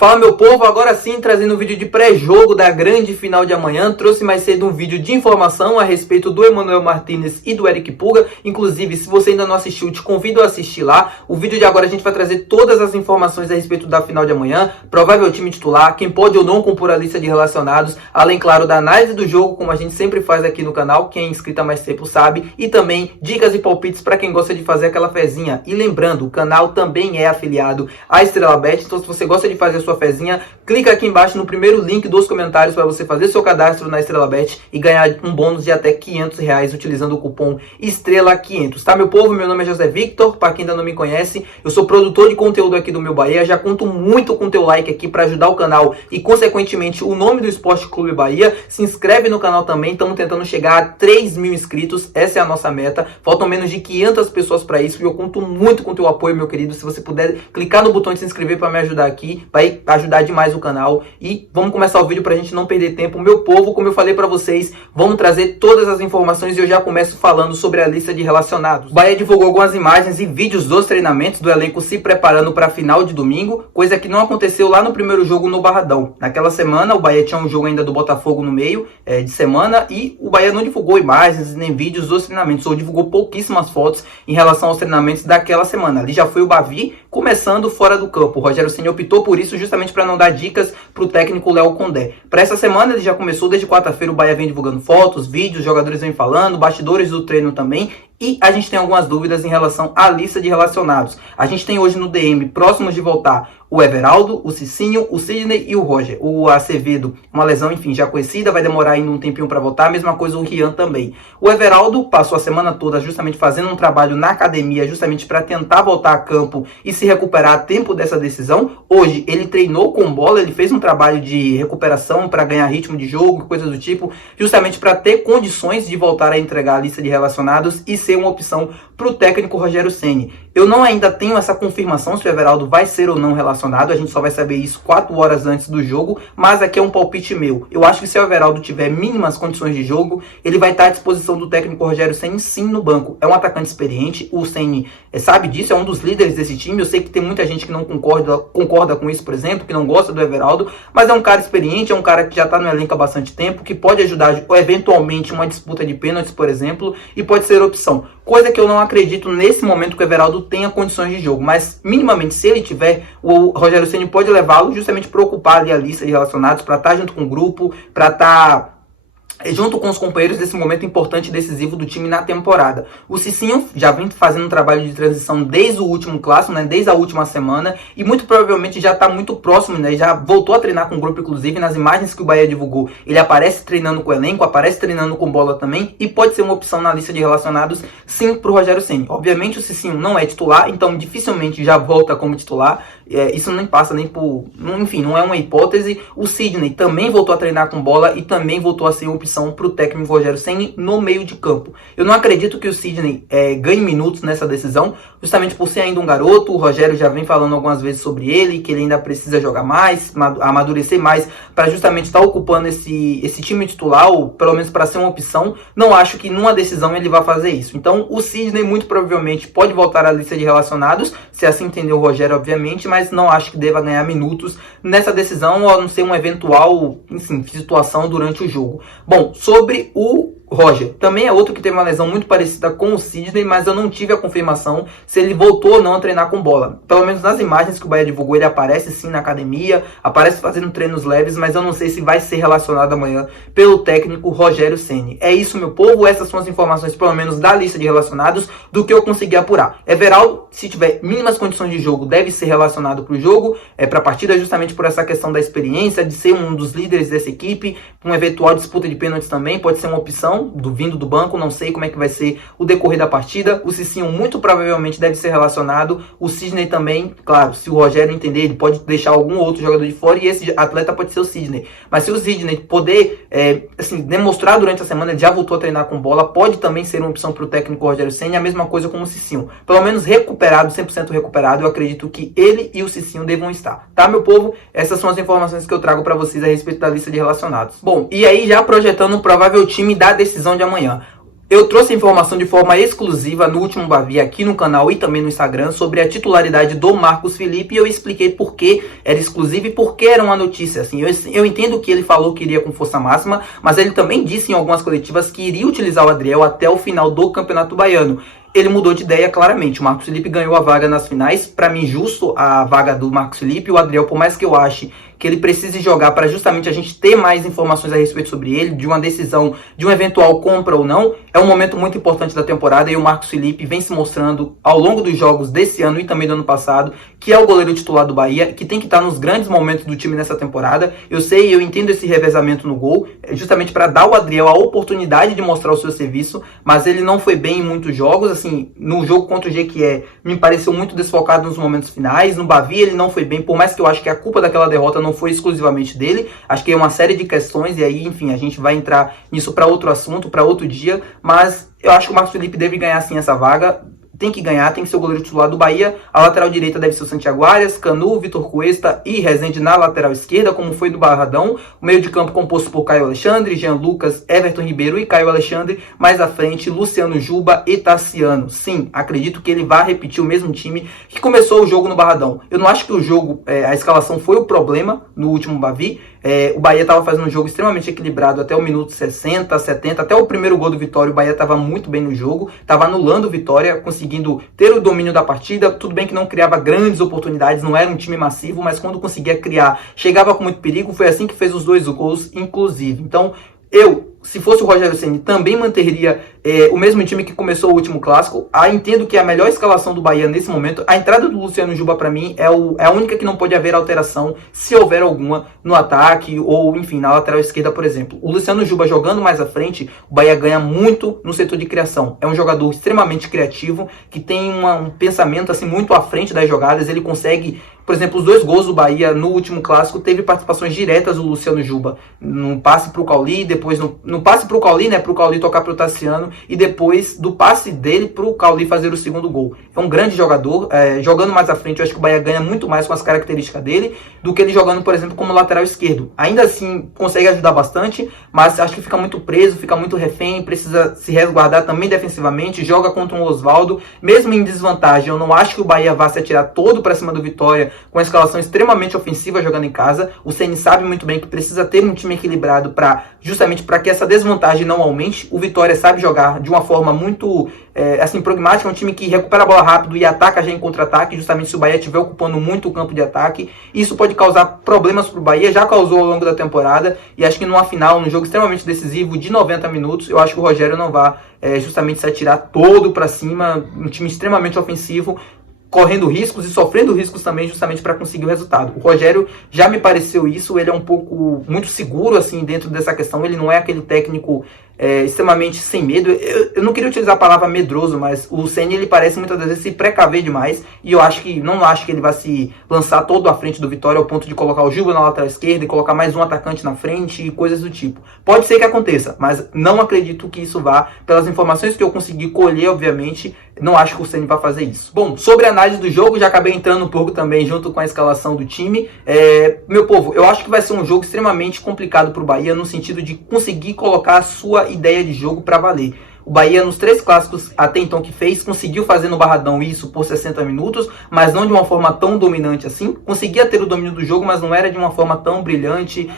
Fala meu povo, agora sim trazendo um vídeo de pré-jogo da grande final de amanhã. Trouxe mais cedo um vídeo de informação a respeito do Emanuel Martinez e do Eric Pulga. Inclusive, se você ainda não assistiu, te convido a assistir lá. O vídeo de agora a gente vai trazer todas as informações a respeito da final de amanhã, provável time titular, quem pode ou não compor a lista de relacionados, além, claro, da análise do jogo, como a gente sempre faz aqui no canal, quem é inscrito há mais tempo sabe, e também dicas e palpites para quem gosta de fazer aquela fezinha. E lembrando, o canal também é afiliado à Estrela Bet, então se você gosta de fazer a sua fezinha, clica aqui embaixo no primeiro link dos comentários para você fazer seu cadastro na Estrela Bet e ganhar um bônus de até R$500 utilizando o cupom ESTRELA500, tá meu povo? Meu nome é José Victor, para quem ainda não me conhece, eu sou produtor de conteúdo aqui do Meu Bahia, já conto muito com teu like aqui para ajudar o canal e consequentemente o nome do Esporte Clube Bahia. Se inscreve no canal também, estamos tentando chegar a 3.000 inscritos, essa é a nossa meta, faltam menos de 500 pessoas para isso e eu conto muito com teu apoio, meu querido. Se você puder clicar no botão de se inscrever para me ajudar aqui, vai ajudar demais o canal. E vamos começar o vídeo pra gente não perder tempo. Meu povo, como eu falei pra vocês, vamos trazer todas as informações e eu já começo falando sobre a lista de relacionados. O Bahia divulgou algumas imagens e vídeos dos treinamentos do elenco se preparando para a final de domingo, coisa que não aconteceu lá no primeiro jogo no Barradão. Naquela semana o Bahia tinha um jogo ainda do Botafogo no meio de semana e o Bahia não divulgou imagens nem vídeos dos treinamentos, ou divulgou pouquíssimas fotos em relação aos treinamentos daquela semana. Ali já foi o Bavi começando fora do campo. O Rogério Ceni optou por isso justamente para não dar dicas para o técnico Léo Condé. Para essa semana ele já começou, desde quarta-feira o Bahia vem divulgando fotos, vídeos, jogadores vêm falando, bastidores do treino também. E a gente tem algumas dúvidas em relação à lista de relacionados. A gente tem hoje no DM, próximos de voltar, o Everaldo, o Cicinho, o Sidney e o Roger. O Acevedo, uma lesão, enfim, já conhecida, vai demorar ainda um tempinho para voltar. A mesma coisa o Rian também. O Everaldo passou a semana toda justamente fazendo um trabalho na academia, justamente para tentar voltar a campo e se recuperar a tempo dessa decisão. Hoje ele treinou com bola, ele fez um trabalho de recuperação para ganhar ritmo de jogo, coisa do tipo, justamente para ter condições de voltar a entregar a lista de relacionados e ser uma opção para o técnico Rogério Ceni. Eu não ainda tenho essa confirmação se o Everaldo vai ser ou não relacionado, a gente só vai saber isso 4 horas antes do jogo, mas aqui é um palpite meu. Eu acho que se o Everaldo tiver mínimas condições de jogo, ele vai estar à disposição do técnico Rogério Ceni sim no banco. É um atacante experiente, o Ceni sabe disso, é um dos líderes desse time. Eu sei que tem muita gente que não concorda com isso, por exemplo, que não gosta do Everaldo, mas é um cara experiente, é um cara que já está no elenco há bastante tempo, que pode ajudar eventualmente uma disputa de pênaltis, por exemplo, e pode ser opção. Coisa que eu não acredito nesse momento que o Everaldo tenha condições de jogo, mas minimamente se ele tiver, o Rogério Ceni pode levá-lo justamente para ocupar ali a lista de relacionados, para estar junto com o grupo, para estar junto com os companheiros desse momento importante e decisivo do time na temporada. O Cicinho já vem fazendo um trabalho de transição desde o último clássico, né, desde a última semana, e muito provavelmente já está muito próximo, né, já voltou a treinar com o grupo, inclusive nas imagens que o Bahia divulgou, ele aparece treinando com o elenco, aparece treinando com bola também, e pode ser uma opção na lista de relacionados sim para o Rogério Ceni. Obviamente o Cicinho não é titular, então dificilmente já volta como titular, isso nem passa nem por, enfim, não é uma hipótese. O Sidney também voltou a treinar com bola e também voltou a ser uma opção para o técnico Rogério Ceni no meio de campo. Eu não acredito que o Sidney ganhe minutos nessa decisão, justamente por ser ainda um garoto. O Rogério já vem falando algumas vezes sobre ele, que ele ainda precisa jogar mais, amadurecer mais, para justamente estar ocupando esse time titular, ou pelo menos para ser uma opção. Não acho que numa decisão ele vai fazer isso. Então o Sidney muito provavelmente pode voltar à lista de relacionados, se assim entender o Rogério, obviamente, mas não acho que deva ganhar minutos nessa decisão, a não ser uma eventual, enfim, situação durante o jogo. Bom, sobre o Roger, também é outro que teve uma lesão muito parecida com o Sidney, mas eu não tive a confirmação se ele voltou ou não a treinar com bola. Pelo menos nas imagens que o Bahia divulgou, ele aparece sim na academia, aparece fazendo treinos leves, mas eu não sei se vai ser relacionado amanhã pelo técnico Rogério Ceni. É isso, meu povo, essas são as informações, pelo menos da lista de relacionados, do que eu consegui apurar. Everaldo, se tiver mínimas condições de jogo, deve ser relacionado para o jogo, para a partida, justamente por essa questão da experiência, de ser um dos líderes dessa equipe, uma eventual disputa de pênaltis também, pode ser uma opção, vindo do banco, não sei como é que vai ser o decorrer da partida. O Cicinho muito provavelmente deve ser relacionado, o Sidney também, claro, se o Rogério entender, ele pode deixar algum outro jogador de fora e esse atleta pode ser o Sidney, mas se o Sidney poder assim, demonstrar durante a semana, ele já voltou a treinar com bola, pode também ser uma opção para o técnico Rogério Ceni, a mesma coisa com o Cicinho, pelo menos recuperado, 100% recuperado, eu acredito que ele e o Cicinho devam estar, tá meu povo? Essas são as informações que eu trago para vocês a respeito da lista de relacionados. Bom, e aí já projetando o provável time da decisão de amanhã. Eu trouxe a informação de forma exclusiva no último Bavi aqui no canal e também no Instagram sobre a titularidade do Marcos Felipe e eu expliquei por que era exclusiva e por que era uma notícia. Assim, eu entendo que ele falou que iria com força máxima, mas ele também disse em algumas coletivas que iria utilizar o Adriel até o final do Campeonato Baiano. Ele mudou de ideia claramente. O Marcos Felipe ganhou a vaga nas finais. Para mim, justo a vaga do Marcos Felipe. O Adriel, por mais que eu ache que ele precise jogar para justamente a gente ter mais informações a respeito sobre ele, de uma decisão, de uma eventual compra ou não, é um momento muito importante da temporada e o Marcos Felipe vem se mostrando ao longo dos jogos desse ano e também do ano passado, que é o goleiro titular do Bahia, que tem que estar nos grandes momentos do time nessa temporada. Eu sei, eu entendo esse revezamento no gol, justamente para dar ao Adriel a oportunidade de mostrar o seu serviço, mas ele não foi bem em muitos jogos, assim, no jogo contra o Jequié, me pareceu muito desfocado nos momentos finais, no Bavi ele não foi bem, por mais que eu acho que a culpa daquela derrota não foi exclusivamente dele, acho que é uma série de questões e aí, enfim, a gente vai entrar nisso para outro assunto, para outro dia, mas eu acho que o Marcos Felipe deve ganhar sim essa vaga. Tem que ganhar, tem que ser o goleiro titular do Bahia. A lateral direita deve ser o Santiago Arias, Canu, Vitor Cuesta e Rezende na lateral esquerda, como foi do Barradão. O meio de campo composto por Caio Alexandre, Jean Lucas, Everton Ribeiro e Caio Alexandre. Mais à frente, Luciano Juba e Tassiano. Sim, acredito que ele vai repetir o mesmo time que começou o jogo no Barradão. Eu não acho que o jogo, a escalação foi o problema no último Bavi. O Bahia estava fazendo um jogo extremamente equilibrado até o minuto 60, 70, até o primeiro gol do Vitória. O Bahia estava muito bem no jogo, estava anulando o Vitória, conseguindo ter o domínio da partida. Tudo bem que não criava grandes oportunidades, não era um time massivo, mas quando conseguia criar, chegava com muito perigo. Foi assim que fez os 2 gols, inclusive. Então, se fosse o Rogério Ceni, também manteria o mesmo time que começou o último clássico. Entendo que a melhor escalação do Bahia nesse momento, a entrada do Luciano Juba para mim é a única que não pode haver alteração, se houver alguma, no ataque ou, enfim, na lateral esquerda, por exemplo. O Luciano Juba jogando mais à frente, o Bahia ganha muito no setor de criação. É um jogador extremamente criativo, que tem um pensamento assim muito à frente das jogadas. Ele consegue, por exemplo, os 2 gols do Bahia no último clássico, teve participações diretas do Luciano Juba. Num passe para o Cauli, depois no passe para o Cauli, né, para o Cauli tocar para o Tassiano, e depois do passe dele para o Cauli fazer o segundo gol. É um grande jogador, jogando mais à frente, eu acho que o Bahia ganha muito mais com as características dele, do que ele jogando, por exemplo, como lateral esquerdo. Ainda assim, consegue ajudar bastante, mas acho que fica muito preso, fica muito refém, precisa se resguardar também defensivamente, joga contra um Osvaldo, mesmo em desvantagem. Eu não acho que o Bahia vá se atirar todo para cima do Vitória, com a escalação extremamente ofensiva jogando em casa. O Ceni sabe muito bem que precisa ter um time equilibrado justamente para que essa desvantagem não aumente. O Vitória sabe jogar de uma forma muito pragmática, é um time que recupera a bola rápido e ataca já em contra-ataque, justamente se o Bahia estiver ocupando muito o campo de ataque. Isso pode causar problemas para o Bahia, já causou ao longo da temporada, e acho que numa final, num jogo extremamente decisivo de 90 minutos, eu acho que o Rogério não vai justamente se atirar todo para cima, um time extremamente ofensivo, correndo riscos e sofrendo riscos também, justamente para conseguir o resultado. O Rogério já me pareceu isso, ele é um pouco muito seguro assim dentro dessa questão, ele não é aquele técnico extremamente sem medo. Eu não queria utilizar a palavra medroso, mas o Ceni, ele parece muitas vezes se precaver demais, e eu não acho que ele vai se lançar todo à frente do Vitória ao ponto de colocar o Juba na lateral esquerda e colocar mais um atacante na frente e coisas do tipo. Pode ser que aconteça, mas não acredito que isso vá, pelas informações que eu consegui colher, obviamente, não acho que o Ceni vai fazer isso. Bom, sobre a análise do jogo, já acabei entrando um pouco também junto com a escalação do time. Meu povo, eu acho que vai ser um jogo extremamente complicado para o Bahia, no sentido de conseguir colocar a sua ideia de jogo para valer. O Bahia, nos 3 clássicos até então que fez, conseguiu fazer no Barradão isso por 60 minutos, mas não de uma forma tão dominante assim. Conseguia ter o domínio do jogo, mas não era de uma forma tão brilhante,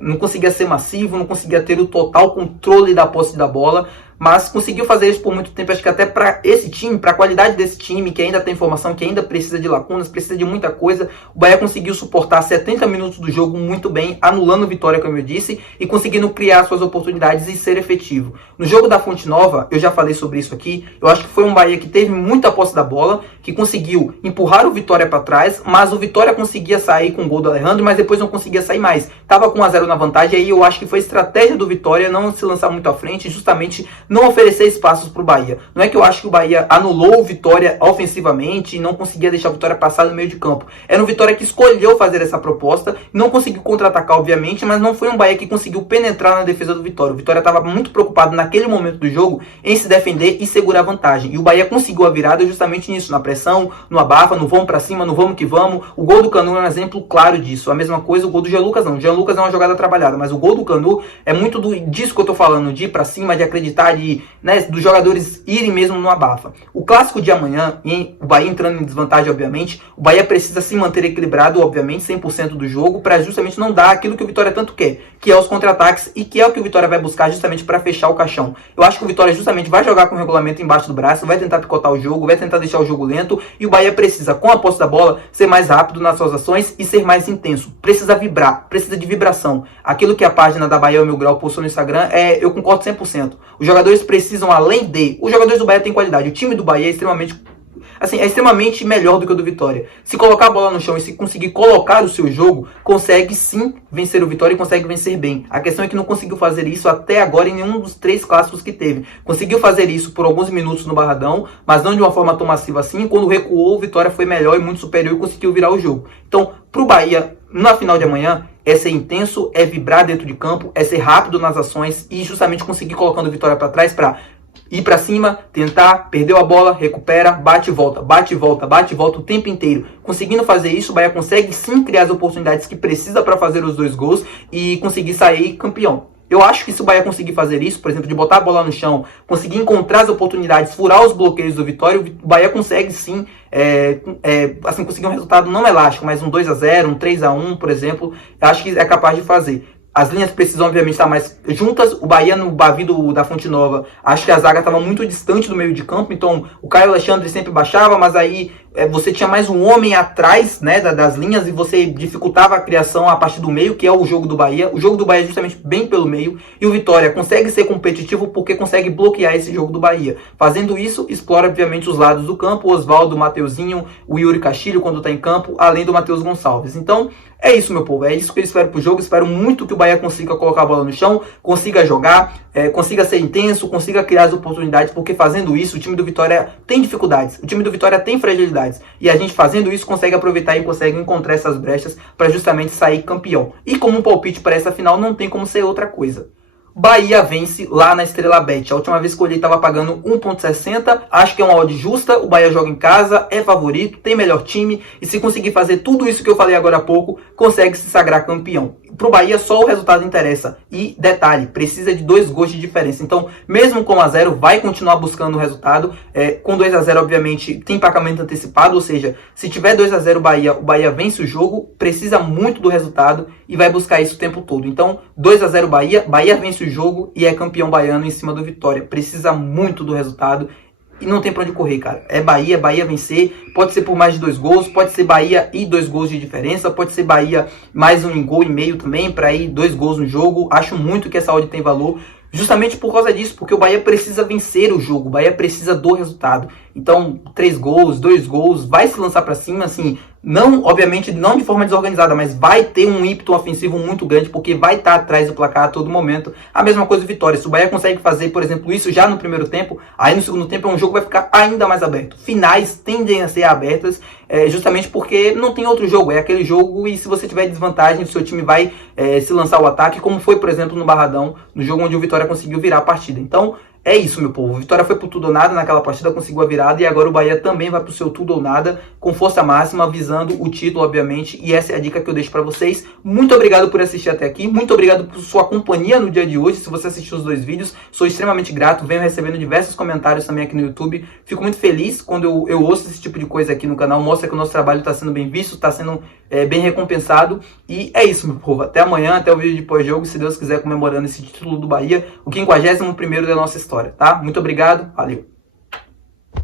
não conseguia ser massivo, não conseguia ter o total controle da posse da bola. Mas conseguiu fazer isso por muito tempo. Acho que até para esse time, para a qualidade desse time, que ainda tem formação, que ainda precisa de lacunas, precisa de muita coisa, o Bahia conseguiu suportar 70 minutos do jogo muito bem, anulando Vitória, como eu disse, e conseguindo criar suas oportunidades e ser efetivo. No jogo da Fonte Nova, eu já falei sobre isso aqui, eu acho que foi um Bahia que teve muita posse da bola, que conseguiu empurrar o Vitória para trás, mas o Vitória conseguia sair com o gol do Alejandro, mas depois não conseguia sair mais. Tava com 1-0 na vantagem, aí eu acho que foi estratégia do Vitória não se lançar muito à frente, justamente não oferecer espaços para o Bahia. Não é que eu acho que o Bahia anulou o Vitória ofensivamente e não conseguia deixar o Vitória passar no meio de campo. Era um Vitória que escolheu fazer essa proposta, não conseguiu contra-atacar, obviamente, mas não foi um Bahia que conseguiu penetrar na defesa do Vitória. O Vitória estava muito preocupado naquele momento do jogo em se defender e segurar a vantagem. E o Bahia conseguiu a virada justamente nisso, na pressão, no abafa, no vamos para cima, no vamos que vamos. O gol do Canu é um exemplo claro disso. A mesma coisa o gol do Jean Lucas não. O Jean Lucas é uma jogada trabalhada, mas o gol do Canu é muito disso que eu tô falando, de ir para cima, de acreditar, de, né, dos jogadores irem mesmo no abafa. O clássico de amanhã, o Bahia entrando em desvantagem, obviamente, o Bahia precisa se manter equilibrado, obviamente, 100% do jogo, para justamente não dar aquilo que o Vitória tanto quer, que é os contra-ataques, e que é o que o Vitória vai buscar justamente para fechar o caixão. Eu acho que o Vitória justamente vai jogar com o regulamento embaixo do braço, vai tentar picotar o jogo, vai tentar deixar o jogo lento, e o Bahia precisa, com a posse da bola, ser mais rápido nas suas ações e ser mais intenso. Precisa vibrar, precisa de vibração. Aquilo que a página da Bahia ao Mil Grau postou no Instagram, eu concordo 100%. Os jogadores precisam, além de... Os jogadores do Bahia têm qualidade. O time do Bahia é extremamente melhor do que o do Vitória. Se colocar a bola no chão e se conseguir colocar o seu jogo, consegue sim vencer o Vitória e consegue vencer bem. A questão é que não conseguiu fazer isso até agora em nenhum dos 3 clássicos que teve. Conseguiu fazer isso por alguns minutos no Barradão, mas não de uma forma tão massiva assim. Quando recuou, o Vitória foi melhor e muito superior e conseguiu virar o jogo. Então, pro Bahia, na final de amanhã, é ser intenso, é vibrar dentro de campo, é ser rápido nas ações e justamente conseguir colocando o Vitória para trás para ir para cima, tentar, perdeu a bola, recupera, bate e volta, bate e volta, bate e volta o tempo inteiro. Conseguindo fazer isso, o Bahia consegue sim criar as oportunidades que precisa para fazer os 2 gols e conseguir sair campeão. Eu acho que se o Bahia conseguir fazer isso, por exemplo, de botar a bola no chão, conseguir encontrar as oportunidades, furar os bloqueios do Vitória, o Bahia consegue sim, conseguir um resultado não elástico, mas um 2-0, um 3-1, por exemplo, eu acho que é capaz de fazer. As linhas precisam, obviamente, estar mais juntas. O Bahia, no Bavi da Fonte Nova, acho que a zaga estava muito distante do meio de campo. Então, o Caio Alexandre sempre baixava, mas aí você tinha mais um homem atrás, né, das linhas e você dificultava a criação a partir do meio, que é o jogo do Bahia. O jogo do Bahia é justamente bem pelo meio. E o Vitória consegue ser competitivo porque consegue bloquear esse jogo do Bahia. Fazendo isso, explora, obviamente, os lados do campo. O Oswaldo, o Mateuzinho, o Yuri Castilho, quando está em campo, além do Matheus Gonçalves. Então, é isso, meu povo. É isso que eu espero pro jogo. Espero muito que o Bahia consiga colocar a bola no chão, consiga jogar, consiga ser intenso, consiga criar as oportunidades, porque fazendo isso, o time do Vitória tem dificuldades. O time do Vitória tem fragilidades. E a gente fazendo isso consegue aproveitar e consegue encontrar essas brechas para justamente sair campeão. E como um palpite para essa final, não tem como ser outra coisa. Bahia vence lá na Estrela Bet. A última vez que eu olhei estava pagando 1,60. Acho que é uma odd justa. O Bahia joga em casa, é favorito, tem melhor time. E se conseguir fazer tudo isso que eu falei agora há pouco, consegue se sagrar campeão. Pro Bahia só o resultado interessa. E detalhe, precisa de 2 gols de diferença. Então, mesmo com 1-0, vai continuar buscando o resultado. Com 2-0, obviamente, tem pagamento antecipado. Ou seja, se tiver 2-0 o Bahia vence o jogo, precisa muito do resultado e vai buscar isso o tempo todo. Então, 2-0 Bahia vence o jogo e é campeão baiano em cima do Vitória. Precisa muito do resultado e não tem pra onde correr, cara. É Bahia vencer. Pode ser por mais de 2 gols, pode ser Bahia e 2 gols de diferença, pode ser Bahia mais 1 gol e meio também, pra ir 2 gols no jogo. Acho muito que essa odd tem valor. Justamente por causa disso, porque o Bahia precisa vencer o jogo, o Bahia precisa do resultado. Então, 3 gols, 2 gols, vai se lançar pra cima, assim, não, obviamente, não de forma desorganizada, mas vai ter um ímpeto ofensivo muito grande, porque vai estar atrás do placar a todo momento. A mesma coisa do Vitória. Se o Bahia consegue fazer, por exemplo, isso já no primeiro tempo, aí no segundo tempo é um jogo que vai ficar ainda mais aberto. Finais tendem a ser abertas, justamente porque não tem outro jogo, é aquele jogo e se você tiver desvantagem, o seu time vai se lançar o ataque, como foi, por exemplo, no Barradão, no jogo onde o Vitória conseguiu virar a partida. Então, é isso, meu povo. Vitória foi pro tudo ou nada naquela partida, conseguiu a virada e agora o Bahia também vai pro seu tudo ou nada, com força máxima, visando o título, obviamente. E essa é a dica que eu deixo pra vocês. Muito obrigado por assistir até aqui, muito obrigado por sua companhia no dia de hoje. Se você assistiu os 2 vídeos, sou extremamente grato. Venho recebendo diversos comentários também aqui no YouTube. Fico muito feliz quando eu ouço esse tipo de coisa aqui no canal. Mostra que o nosso trabalho está sendo bem visto, está sendo bem recompensado. E é isso, meu povo. Até amanhã, até o vídeo de pós-jogo, se Deus quiser, comemorando esse título do Bahia, o 51º da nossa história, tá? Muito obrigado, valeu!